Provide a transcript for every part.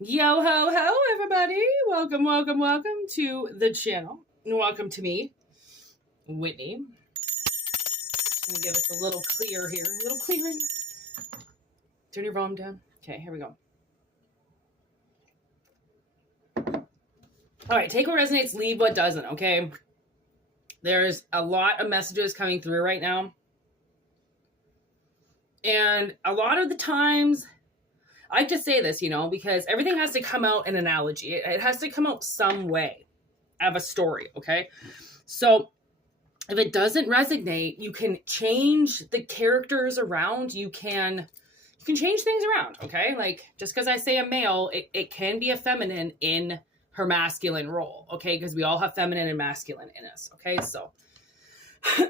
Yo ho ho, everybody! Welcome, welcome, welcome to the channel. And welcome to me, Whitney. I'm gonna give us a little clear here. A little clearing. Turn your volume down. Okay, here we go. All right, take what resonates, leave what doesn't, okay? There's a lot of messages coming through right now. And a lot of the times, I like to say this, because everything has to come out in analogy. It has to come out some way of a story, okay? So if it doesn't resonate, you can change the characters around. You can change things around, okay? Like, just because I say a male, it can be a feminine in her masculine role, okay? Because we all have feminine and masculine in us, okay? So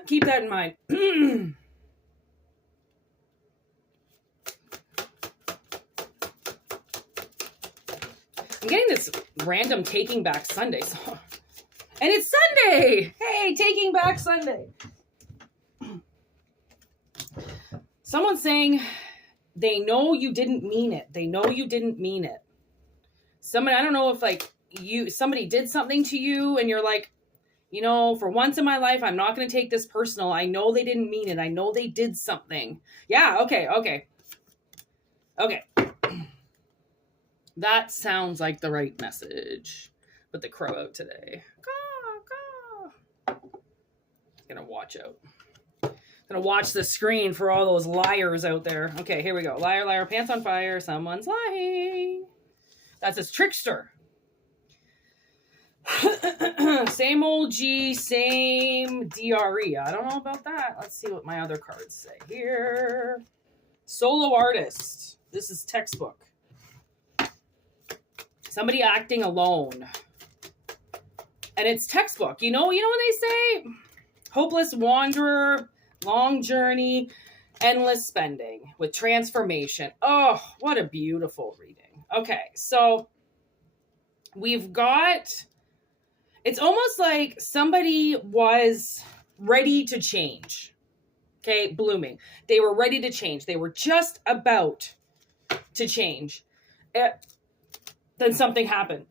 keep that in mind. I'm getting this random Taking Back Sunday song. And it's Sunday! Hey, Taking Back Sunday. Someone's saying they know you didn't mean it. They know you didn't mean it. Somebody, I don't know if somebody did something to you and you're like, for once in my life, I'm not going to take this personal. I know they didn't mean it. I know they did something. Yeah, okay. That sounds like the right message. Put the crow out today. Caw. Gonna watch out. Gonna watch the screen for all those liars out there. Okay, here we go. Liar, liar, pants on fire. Someone's lying. That's his trickster. Same old G, same DRE. I don't know about that. Let's see what my other cards say here. Solo artist. This is textbook. Somebody acting alone. And it's textbook. You know what they say? Hopeless wanderer, long journey, endless spending with transformation. Oh, what a beautiful reading. Okay, so we've got, it's almost like somebody was ready to change. Okay, blooming. They were ready to change. They were just about to change. Then something happened.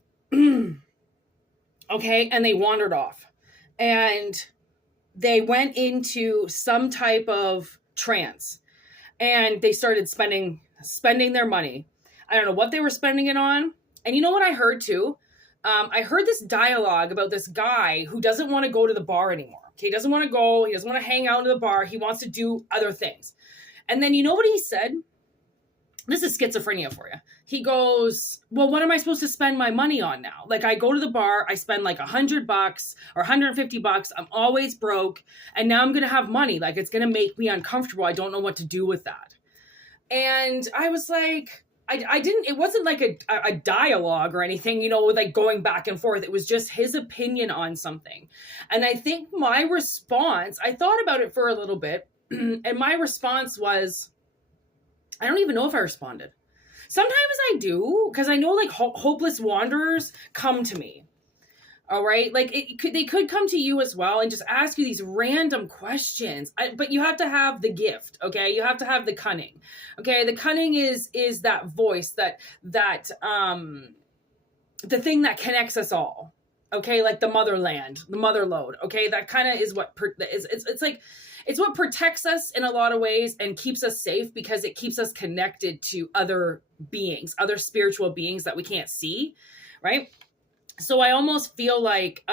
Okay, and they wandered off. And they went into some type of trance. And they started spending their money. I don't know what they were spending it on. And you know what I heard too? I heard this dialogue about this guy who doesn't want to go to the bar anymore. Okay, he doesn't want to go. He doesn't want to hang out in the bar. He wants to do other things. And then you know what he said? This is schizophrenia for you. He goes, well, what am I supposed to spend my money on now? Like, I go to the bar, I spend like $100 or $150. I'm always broke. And now I'm going to have money. Like, it's going to make me uncomfortable. I don't know what to do with that. And I was like, it wasn't like a dialogue or anything, with like going back and forth. It was just his opinion on something. And I think my response, I thought about it for a little bit. And my response was, I don't even know if I responded. Sometimes I do, because I know like hopeless wanderers come to me. All right. Like they could come to you as well and just ask you these random questions, but you have to have the gift. Okay. You have to have the cunning. Okay. The cunning is that voice, that the thing that connects us all. Okay. Like the motherland, the motherlode. Okay. That kind of is what it's what protects us in a lot of ways and keeps us safe, because it keeps us connected to other beings, other spiritual beings that we can't see. Right. So I almost feel like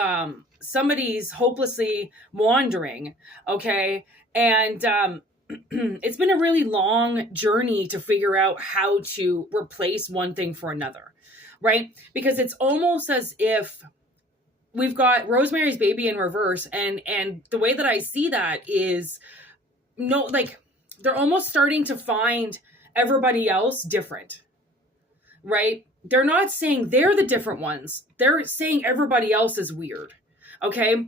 somebody's hopelessly wandering. Okay. And it's been a really long journey to figure out how to replace one thing for another. Right. Because it's almost as if we've got Rosemary's Baby in reverse. And the way that I see that is they're almost starting to find everybody else different, right? They're not saying they're the different ones. They're saying everybody else is weird. Okay.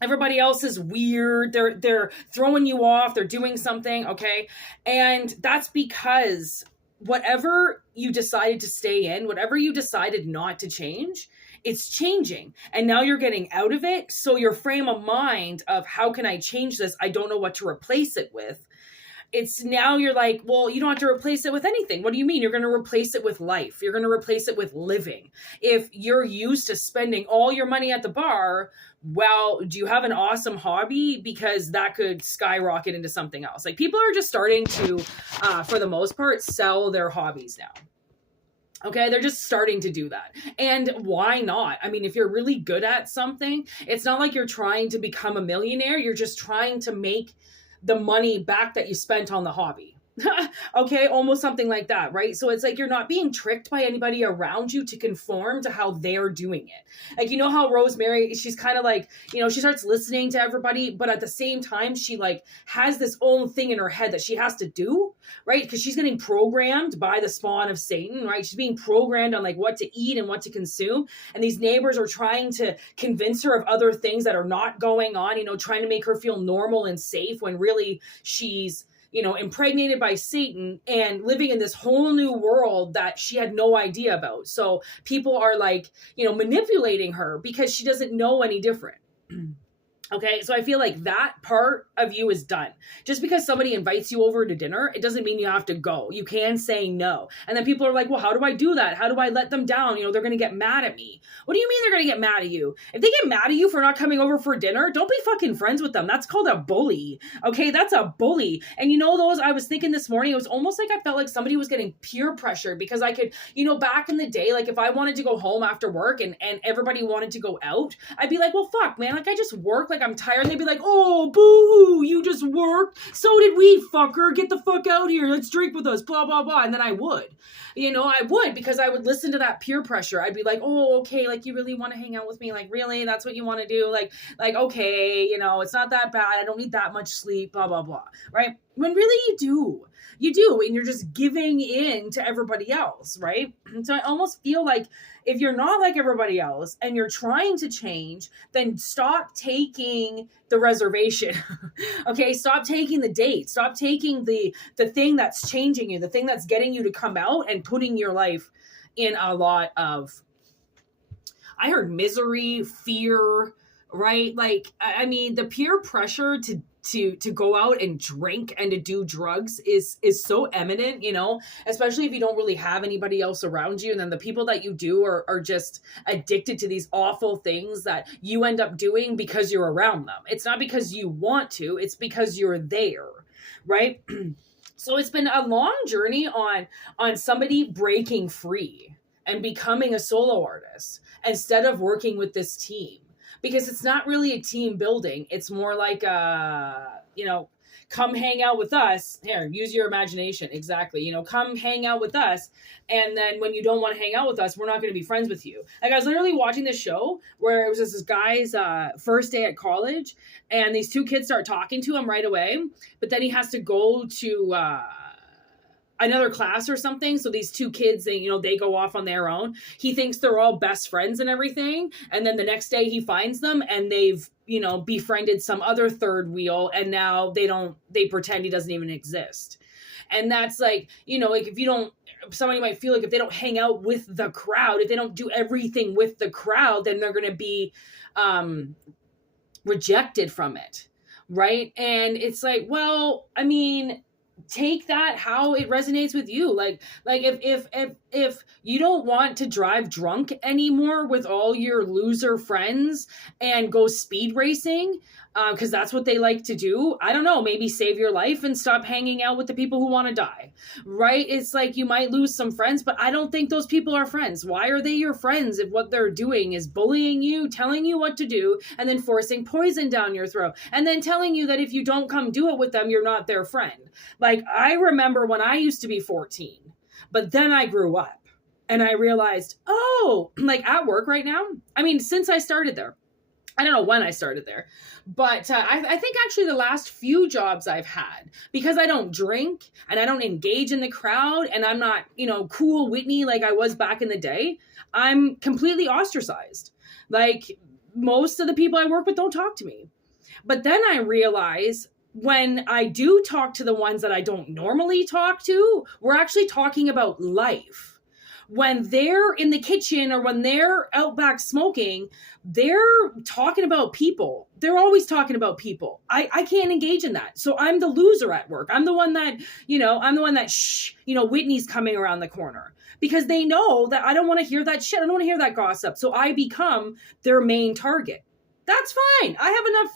Everybody else is weird. They're throwing you off. They're doing something. Okay. And that's because whatever you decided to stay in, whatever you decided not to change, it's changing. And now you're getting out of it. So your frame of mind of how can I change this? I don't know what to replace it with, it's now you're like, well, you don't have to replace it with anything. What do you mean? You're going to replace it with life. You're going to replace it with living. If you're used to spending all your money at the bar, well, do you have an awesome hobby? Because that could skyrocket into something else. Like, people are just starting to, for the most part, sell their hobbies now. Okay, they're just starting to do that. And why not? I mean, if you're really good at something, it's not like you're trying to become a millionaire. You're just trying to make the money back that you spent on the hobby. Okay, almost something like that, right? So it's like you're not being tricked by anybody around you to conform to how they're doing it. Like, you know how Rosemary, she's kind of like, you know, she starts listening to everybody, but at the same time, she like has this own thing in her head that she has to do, right? Because she's getting programmed by the spawn of Satan, right? She's being programmed on like what to eat and what to consume. And these neighbors are trying to convince her of other things that are not going on, you know, trying to make her feel normal and safe when really she's, you know, impregnated by Satan and living in this whole new world that she had no idea about. So people are like, you know, manipulating her because she doesn't know any different. Okay, so I feel like that part of you is done. Just because somebody invites you over to dinner, it doesn't mean you have to go. You can say no. And then people are like, well, how do I do that? How do I let them down? You know, they're going to get mad at me. What do you mean they're going to get mad at you? If they get mad at you for not coming over for dinner, don't be fucking friends with them. That's called a bully. Okay, that's a bully. And you know those, I was thinking this morning, it was almost like I felt like somebody was getting peer pressure because I could, you know, back in the day, like if I wanted to go home after work and everybody wanted to go out, I'd be like, well, fuck, man, like I just work, like I'm tired. And they'd be like, oh, boo-hoo, you just worked. So did we, fucker. Get the fuck out here. Let's drink with us, blah, blah, blah. And then I would, you know, I would, because I would listen to that peer pressure. I'd be like, oh, okay, like you really want to hang out with me? Like, really? That's what you want to do? Like, okay, you know, it's not that bad. I don't need that much sleep, blah, blah, blah, right? When really you do, and you're just giving in to everybody else, right? And so I almost feel like if you're not like everybody else and you're trying to change, then stop taking the reservation. Okay, stop taking the date. Stop taking the thing that's changing you, the thing that's getting you to come out and putting your life in a lot of, I heard misery, fear, right? Like, I mean, the peer pressure to go out and drink and to do drugs is so eminent, you know, especially if you don't really have anybody else around you. And then the people that you do are just addicted to these awful things that you end up doing because you're around them. It's not because you want to, it's because you're there, right? So it's been a long journey on somebody breaking free and becoming a solo artist instead of working with this team. Because it's not really a team building. It's more like, you know, come hang out with us. Here, use your imagination. Exactly. You know, come hang out with us. And then when you don't want to hang out with us, we're not going to be friends with you. Like, I was literally watching this show where it was this guy's first day at college. And these two kids start talking to him right away. But then he has to go to another class or something. So these two kids, they go off on their own. He thinks they're all best friends and everything. And then the next day he finds them and they've, you know, befriended some other third wheel. And now they pretend he doesn't even exist. And that's like, you know, like somebody might feel like if they don't hang out with the crowd, if they don't do everything with the crowd, then they're going to be rejected from it. Right. And it's like, well, I mean, take that how it resonates with you. Like if you don't want to drive drunk anymore with all your loser friends and go speed racing, because that's what they like to do, I don't know, maybe save your life and stop hanging out with the people who want to die, right? It's like you might lose some friends, but I don't think those people are friends. Why are they your friends if what they're doing is bullying you, telling you what to do, and then forcing poison down your throat, and then telling you that if you don't come do it with them, you're not their friend? Like, I remember when I used to be 14, but then I grew up and I realized, oh, like at work right now, I mean, since I started there, I don't know when I started there, but I think actually the last few jobs I've had, because I don't drink and I don't engage in the crowd and I'm not, you know, cool Whitney like I was back in the day, I'm completely ostracized. Like, most of the people I work with don't talk to me. But then I realize when I do talk to the ones that I don't normally talk to, we're actually talking about life. when they're in the kitchen or when they're out back smoking, they're talking about people. They're always talking about people. I can't engage in that. So I'm the loser at work. I'm the one that, Whitney's coming around the corner, because they know that I don't want to hear that shit. I don't want to hear that gossip. So I become their main target. That's fine. I have enough,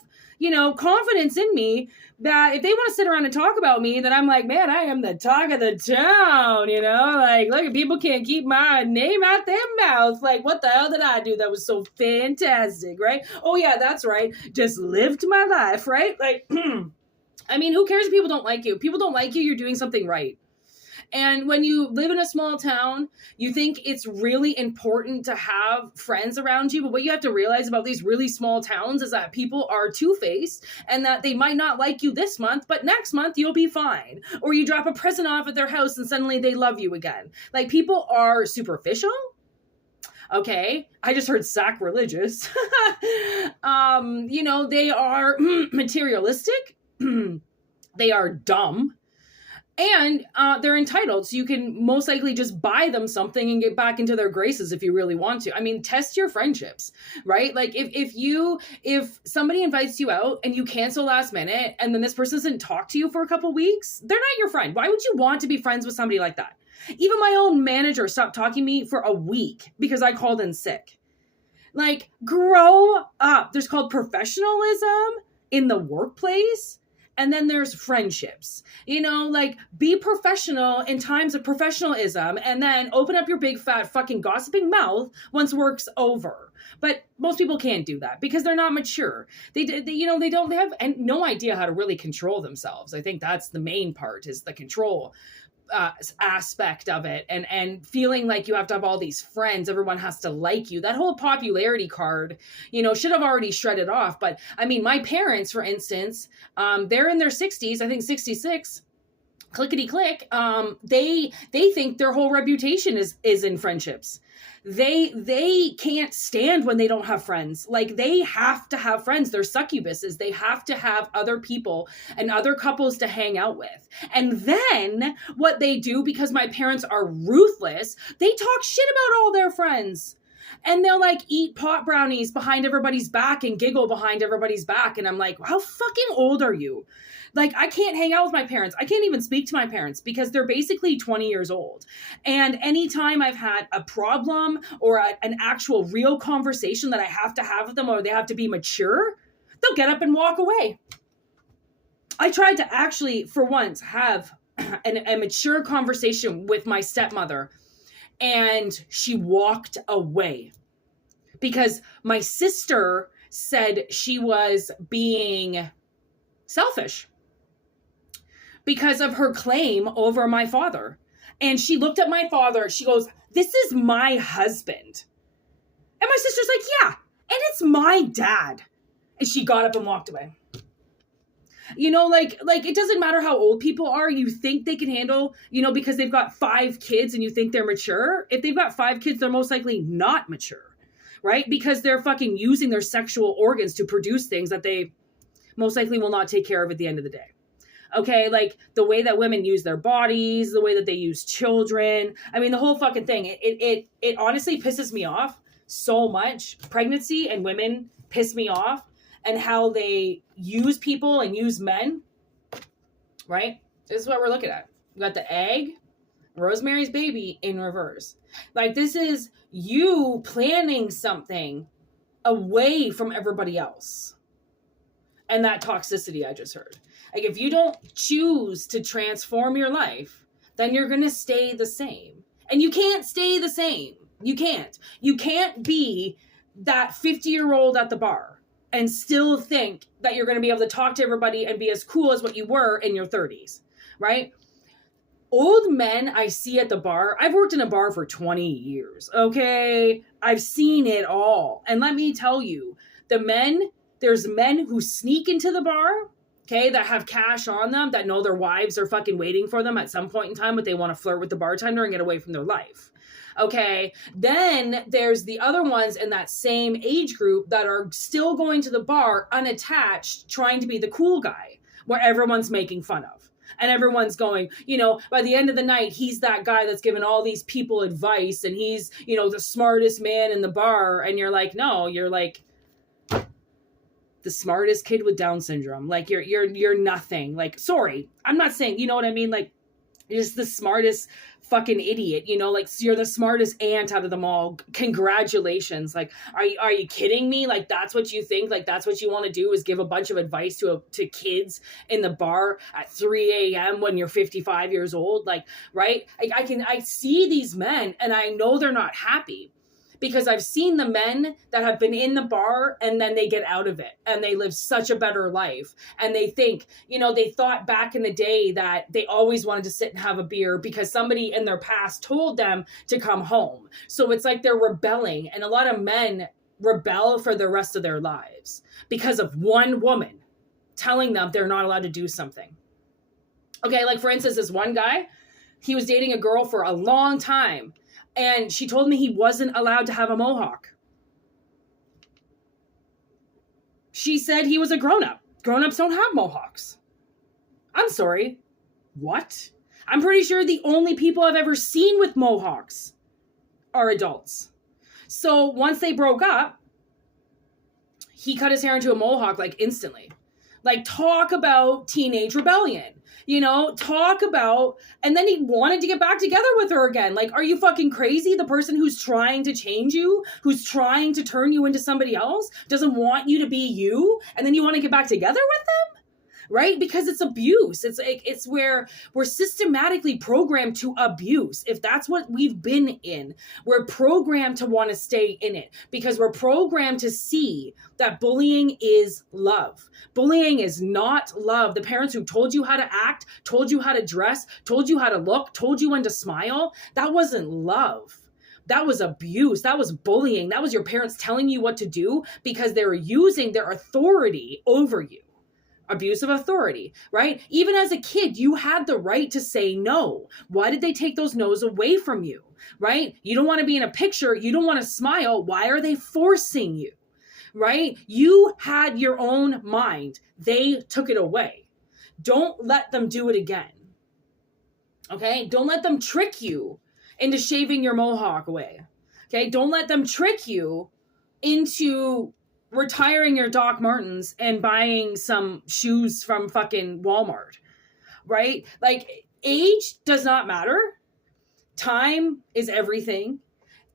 confidence in me that if they want to sit around and talk about me, then I'm like, man, I am the talk of the town, like, look, people can't keep my name out their mouth. Like, what the hell did I do that was so fantastic, right? Oh yeah, that's right. Just lived my life, right? Like, I mean, who cares if people don't like you? People don't like you, you're doing something right. And when you live in a small town, you think it's really important to have friends around you. But what you have to realize about these really small towns is that people are two-faced, and that they might not like you this month, but next month you'll be fine. Or you drop a present off at their house and suddenly they love you again. Like, people are superficial. Okay, I just heard sacrilegious. They are materialistic. They are dumb. And they're entitled, so you can most likely just buy them something and get back into their graces if you really want to. I mean, test your friendships, right? Like, if somebody invites you out and you cancel last minute, and then this person doesn't talk to you for a couple weeks, they're not your friend. Why would you want to be friends with somebody like that? Even my own manager stopped talking to me for a week because I called in sick. Like, grow up. There's called professionalism in the workplace. And then there's friendships, like, be professional in times of professionalism, and then open up your big fat fucking gossiping mouth once work's over. But most people can't do that because they're not mature. They have no idea how to really control themselves. I think that's the main part, is the control aspect of it, and feeling like you have to have all these friends, everyone has to like you. That whole popularity card, should have already shredded off. But I mean, my parents, for instance, they're in their 60s, I think 66, clickety click. They think their whole reputation is in friendships. They can't stand when they don't have friends. Like, they have to have friends. They're succubuses. They have to have other people and other couples to hang out with. And then what they do, because my parents are ruthless, they talk shit about all their friends. And they'll, like, eat pot brownies behind everybody's back and giggle behind everybody's back. And I'm like, how fucking old are you? Like, I can't hang out with my parents. I can't even speak to my parents because they're basically 20 years old. And anytime I've had a problem or an actual real conversation that I have to have with them, or they have to be mature, they'll get up and walk away. I tried to actually, for once, have a mature conversation with my stepmother, and she walked away because my sister said she was being selfish because of her claim over my father. And she looked at my father, she goes, "This is my husband." And my sister's like, "Yeah, and it's my dad." And she got up and walked away. Like it doesn't matter how old people are. You think they can handle, because they've got 5 kids and you think they're mature. If they've got 5 kids, they're most likely not mature, right? Because they're fucking using their sexual organs to produce things that they most likely will not take care of at the end of the day. Okay, like the way that women use their bodies, the way that they use children. I mean, the whole fucking thing. It honestly pisses me off so much. Pregnancy and women piss me off, and how they use people and use men. Right? This is what we're looking at. We got the egg, Rosemary's Baby in reverse. Like, this is you planning something away from everybody else. And that toxicity I just heard. Like, if you don't choose to transform your life, then you're going to stay the same. And you can't stay the same. You can't. You can't be that 50-year-old at the bar and still think that you're going to be able to talk to everybody and be as cool as what you were in your 30s, right? Old men I see at the bar, I've worked in a bar for 20 years, okay? I've seen it all. And let me tell you, there's men who sneak into the bar, okay, that have cash on them, that know their wives are fucking waiting for them at some point in time, but they want to flirt with the bartender and get away from their life. Okay, then there's the other ones in that same age group that are still going to the bar unattached, trying to be the cool guy, where everyone's making fun of. And everyone's going, by the end of the night, he's that guy that's giving all these people advice and he's, the smartest man in the bar. And you're like, no, you're like the smartest kid with Down syndrome. Like you're nothing. Like, sorry, I'm not saying, you know what I mean? Like, you're just the smartest fucking idiot, like you're the smartest ant out of them all. Congratulations. Like, are you kidding me? Like, that's what you think? Like, that's what you want to do is give a bunch of advice to kids in the bar at 3 a.m. when you're 55 years old? Like, right? I see these men and I know they're not happy. Because I've seen the men that have been in the bar and then they get out of it and they live such a better life. And they think, they thought back in the day that they always wanted to sit and have a beer because somebody in their past told them to come home. So it's like they're rebelling. And a lot of men rebel for the rest of their lives because of one woman telling them they're not allowed to do something. Okay, like for instance, this one guy, he was dating a girl for a long time. And she told me he wasn't allowed to have a mohawk. She said he was a grown-up. Grown-ups don't have mohawks. I'm sorry. What? I'm pretty sure the only people I've ever seen with mohawks are adults. So once they broke up, he cut his hair into a mohawk like instantly. Like, talk about teenage rebellion. Talk about, and then he wanted to get back together with her again. Like, are you fucking crazy? The person who's trying to change you, who's trying to turn you into somebody else, doesn't want you to be you, and then you want to get back together with them? Right? Because it's abuse. It's where we're systematically programmed to abuse. If that's what we've been in, we're programmed to want to stay in it because we're programmed to see that bullying is love. Bullying is not love. The parents who told you how to act, told you how to dress, told you how to look, told you when to smile, that wasn't love. That was abuse. That was bullying. That was your parents telling you what to do because they were using their authority over you. Abuse of authority, right? Even as a kid, you had the right to say no. Why did they take those no's away from you, right? You don't want to be in a picture. You don't want to smile. Why are they forcing you, right? You had your own mind. They took it away. Don't let them do it again, okay? Don't let them trick you into shaving your mohawk away, okay? Don't let them trick you into retiring your Doc Martens and buying some shoes from fucking Walmart, right? Like, age does not matter. Time is everything.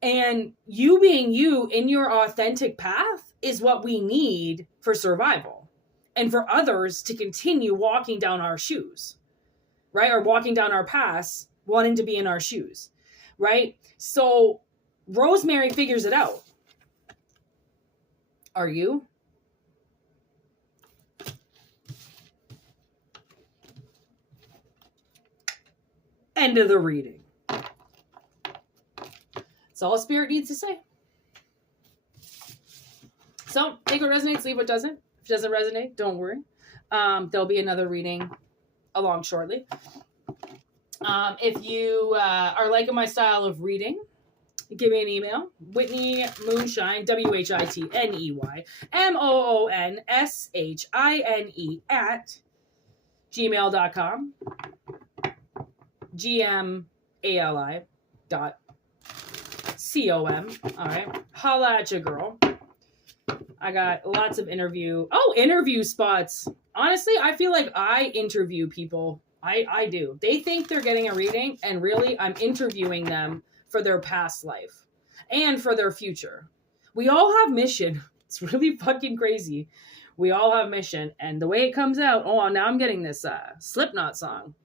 And you being you in your authentic path is what we need for survival and for others to continue walking down our shoes, right? Or walking down our paths, wanting to be in our shoes, right? So Rosemary figures it out. Are you? End of the reading. That's all Spirit needs to say. So, take what resonates, leave what doesn't. If it doesn't resonate, don't worry. There'll be another reading along shortly. If you are liking my style of reading, give me an email, Whitney Moonshine, WHITNEY, MOONSHINE @gmail.com, GMALI.com. All right. Holla at your girl. I got lots of interview spots. Honestly, I feel like I interview people. I do. They think they're getting a reading, and really, I'm interviewing them for their past life and for their future. We all have mission. It's really fucking crazy. We all have mission. And the way it comes out, now I'm getting this Slipknot song.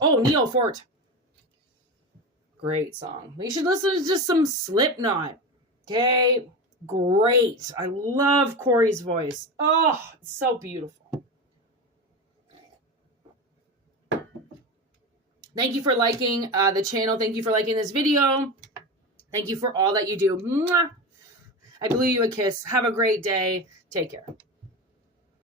Oh, Neo Fort. Great song. You should listen to just some Slipknot. Okay? Great. I love Corey's voice. Oh, it's so beautiful. Thank you for liking the channel. Thank you for liking this video. Thank you for all that you do. Mwah. I blew you a kiss. Have a great day. Take care.